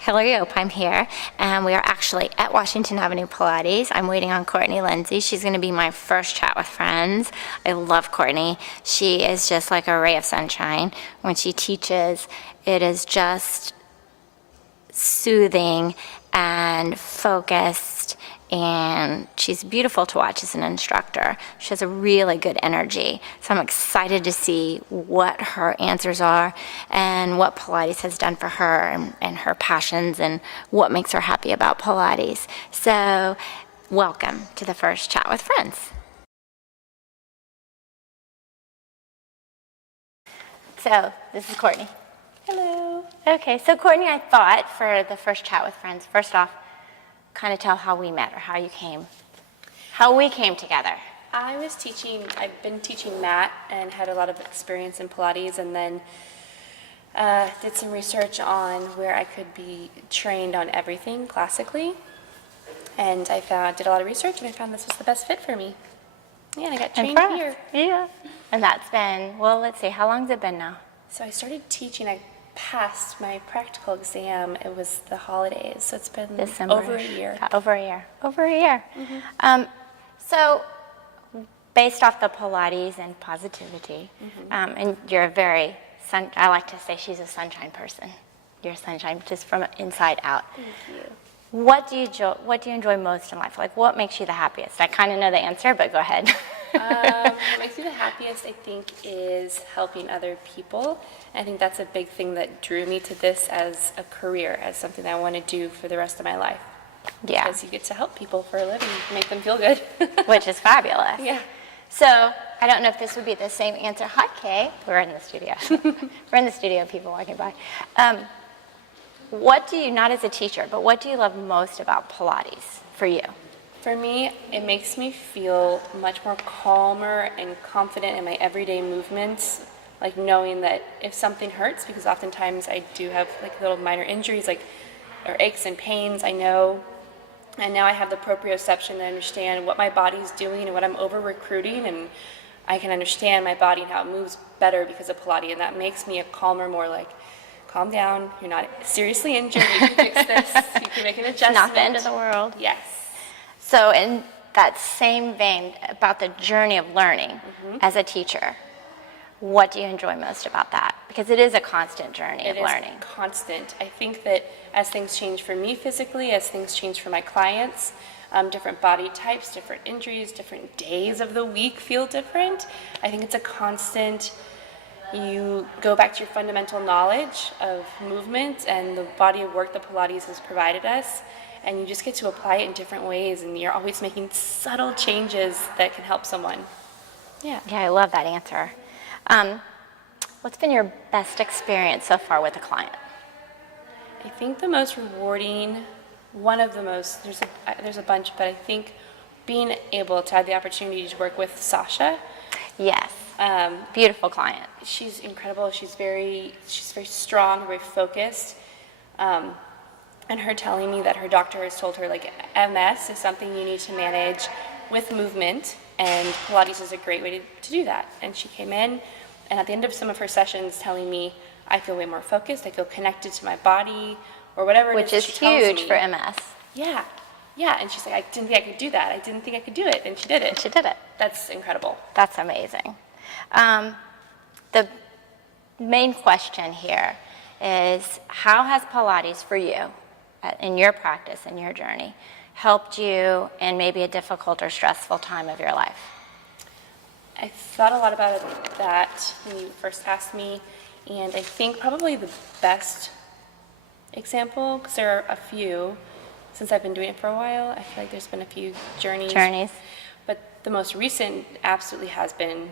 Hilary Opheim here, and we are actually at Washington Avenue Pilates. I'm waiting on Courtney Lindsay. She's going to be my first chat with friends. I love Courtney. She is just like a ray of sunshine. When she teaches, it is just soothing and focused, and she's beautiful to watch as an instructor. She has a really good energy, so I'm excited to see what her answers are and what Pilates has done for her and her passions and what makes her happy about Pilates. So welcome to the first Chat with Friends. So this is Courtney. Hello. Okay, so Courtney, I thought for the first Chat with Friends, first off, kind of tell how we met or how we came together. I've been teaching mat and had a lot of experience in Pilates, and then did some research on where I could be trained on everything classically. And did a lot of research, and I found this was the best fit for me. Yeah, and I got trained here. Yeah. And that's been, well, let's see, how long has it been now? So I started teaching, I passed my practical exam. It was the holidays, so it's been December. over a year. Over a year. Mm-hmm. So based off the Pilates and positivity, and you're a very, I like to say she's a sunshine person. You're a sunshine just from inside out. Thank you. What do you enjoy most in life? Like, what makes you the happiest? I kind of know the answer, but go ahead. What makes me the happiest, I think, is helping other people. I think that's a big thing that drew me to this as a career, as something that I want to do for the rest of my life. Yeah. Because you get to help people for a living, make them feel good. Which is fabulous. Yeah. So, I don't know if this would be the same answer. Hi, Kay. We're in the studio. We're in the studio, people walking by. What do you, not as a teacher, but what do you love most about Pilates for you? For me, it makes me feel much more calmer and confident in my everyday movements, like knowing that if something hurts, because oftentimes I do have like little minor injuries, or aches and pains, I know, and now I have the proprioception to understand what my body's doing and what I'm over-recruiting, and I can understand my body and how it moves better because of Pilates, and that makes me a calmer, more like, calm down, you're not seriously injured, you can fix this, you can make an adjustment. Not the end of the world. Yes. So in that same vein about the journey of learning as a teacher, what do you enjoy most about that? Because it is a constant journey of learning. It is constant. I think that as things change for me physically, as things change for my clients, different body types, different injuries, different days of the week feel different. I think it's a constant. You go back to your fundamental knowledge of movement and the body of work that Pilates has provided us, and you just get to apply it in different ways, and you're always making subtle changes that can help someone. Yeah. Yeah, I love that answer. What's been your best experience so far with a client? I think the most rewarding, one of the most, there's a bunch, but I think being able to have the opportunity to work with Sasha. Yes. Beautiful client. She's incredible. She's very strong, very focused. And her telling me that her doctor has told her, like, MS is something you need to manage with movement, and Pilates is a great way to do that. And she came in, and at the end of some of her sessions telling me, I feel way more focused, I feel connected to my body, or whatever it is. Which is huge for MS. Yeah. Yeah, and she's like, I didn't think I could do that. I didn't think I could do it, and she did it. She did it. That's incredible. That's amazing. The main question here is, how has Pilates for you, in your practice, in your journey, helped you in maybe a difficult or stressful time of your life? I thought a lot about that when you first asked me, and I think probably the best example, because there are a few, since I've been doing it for a while, I feel like there's been a few journeys. But the most recent absolutely has been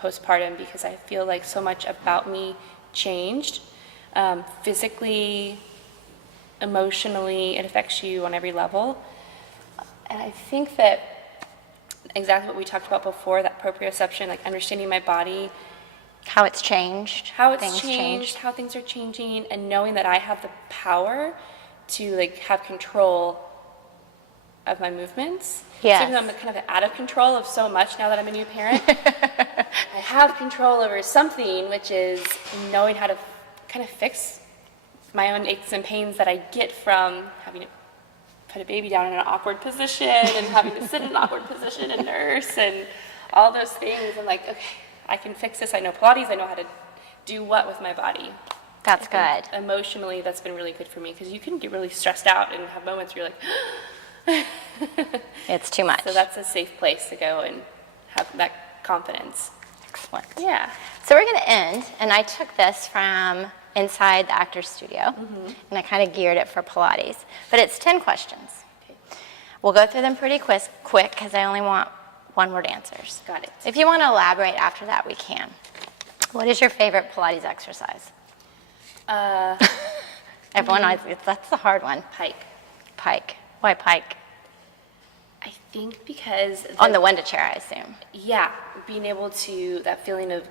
postpartum, because I feel like so much about me changed. Physically, emotionally, it affects you on every level. And I think that exactly what we talked about before, that proprioception, like understanding my body, how it's changed, how things are changing, and knowing that I have the power to like have control of my movements. Yes. So even though I'm kind of out of control of so much now that I'm a new parent, I have control over something, which is knowing how to kind of fix my own aches and pains that I get from having to put a baby down in an awkward position and having to sit in an awkward position and nurse and all those things. I'm like, okay, I can fix this. I know Pilates. I know how to do what with my body. That's good. Emotionally, that's been really good for me because you can get really stressed out and have moments where you're like, It's too much. so that's a safe place to go and have that confidence. Excellent. Yeah. So we're going to end, and I took this from inside the actor's studio, and I kind of geared it for Pilates. But it's 10 questions. Okay. We'll go through them pretty quick because I only want one-word answers. Got it. If you want to elaborate after that, we can. What is your favorite Pilates exercise? Everyone knows that's the hard one. Pike. Pike. Why pike? I think because On the window chair, I assume. yeah, being able to, that feeling of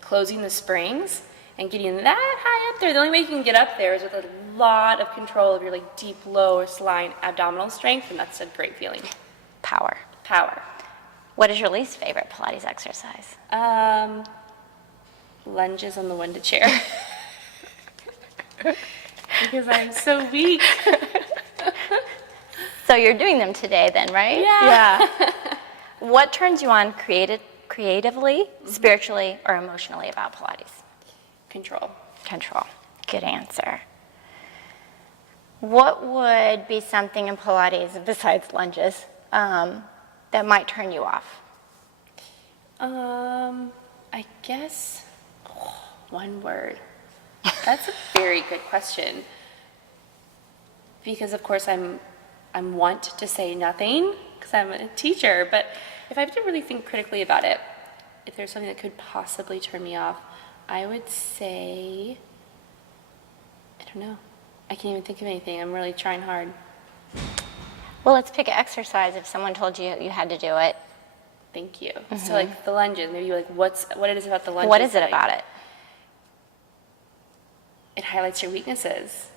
closing the springs and getting that high up there. The only way you can get up there is with a lot of control of your like deep lowest line abdominal strength, and that's a great feeling. Power. Power. What is your least favorite Pilates exercise? Lunges on the window chair. Because I'm so weak. So you're doing them today then, right? Yeah. What turns you on creatively, spiritually, or emotionally about Pilates? Control. Control. Good answer. What would be something in Pilates, besides lunges, that might turn you off? I guess one word. That's a very good question. Because of course I'm want to say nothing because I'm a teacher, but if I have to really think critically about it, if there's something that could possibly turn me off, I would say, I don't know. I can't even think of anything. I'm really trying hard. Well, let's pick an exercise if someone told you you had to do it. Thank you. So like the lunges, maybe like what it is about the lunges? What is it that about it? It highlights your weaknesses.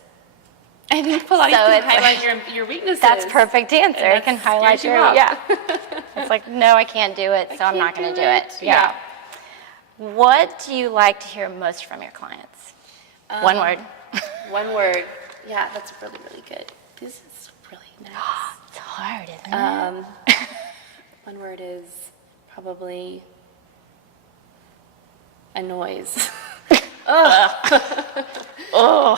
I think Pilates can highlight your weaknesses. That's perfect answer. And It can that highlight scares you your, off. yeah. It's like, no, I can't do it, so I'm not going to do it. Yeah. What do you like to hear most from your clients? One word. One word. Yeah, that's really, really good. This is really nice. It's hard, isn't it? One word is probably a noise. Oh,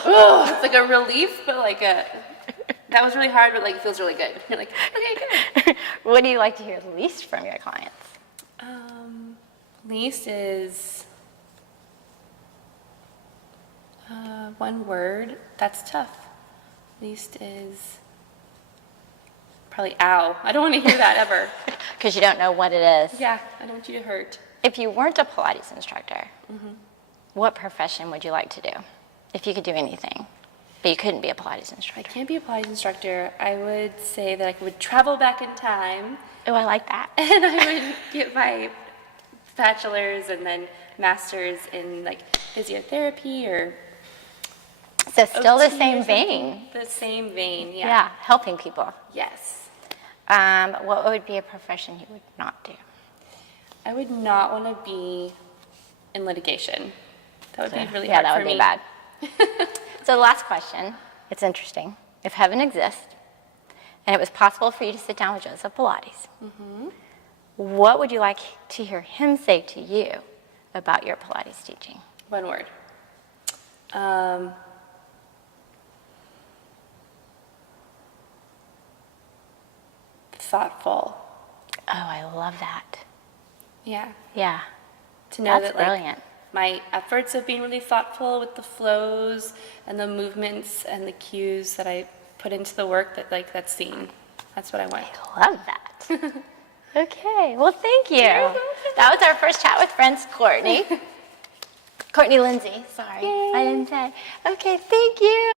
it's like a relief, but like that was really hard, but like it feels really good. You're like, okay, good. What do you like to hear least from your clients? Least is one word. That's tough. Least is probably ow. I don't want to hear that ever. Because you don't know what it is. Yeah, I don't want you to hurt. If you weren't a Pilates instructor, what profession would you like to do? If you could do anything, but you couldn't be a Pilates I instructor. can't be a Pilates instructor. I would say that I would travel back in time Oh, I like that. and I would get my bachelor's and then master's in like physiotherapy or So still the OT or same something. vein. The same vein, yeah. Yeah, helping people. Yes. What would be a profession you would not do? I would not want to be in litigation. That would be really Yeah, hard that for would me. be bad. So the last question, it's interesting. If heaven exists and it was possible for you to sit down with Joseph Pilates, what would you like to hear him say to you about your Pilates teaching? One word. Thoughtful. Oh, I love that. Yeah. Yeah, To know that's that like brilliant. my efforts of being really thoughtful with the flows and the movements and the cues that I put into the work that's seen. That's what I want. I love that. Okay, well, thank you. That was our first chat with friends, Courtney. Courtney Lindsay, sorry. I didn't say. Okay, thank you.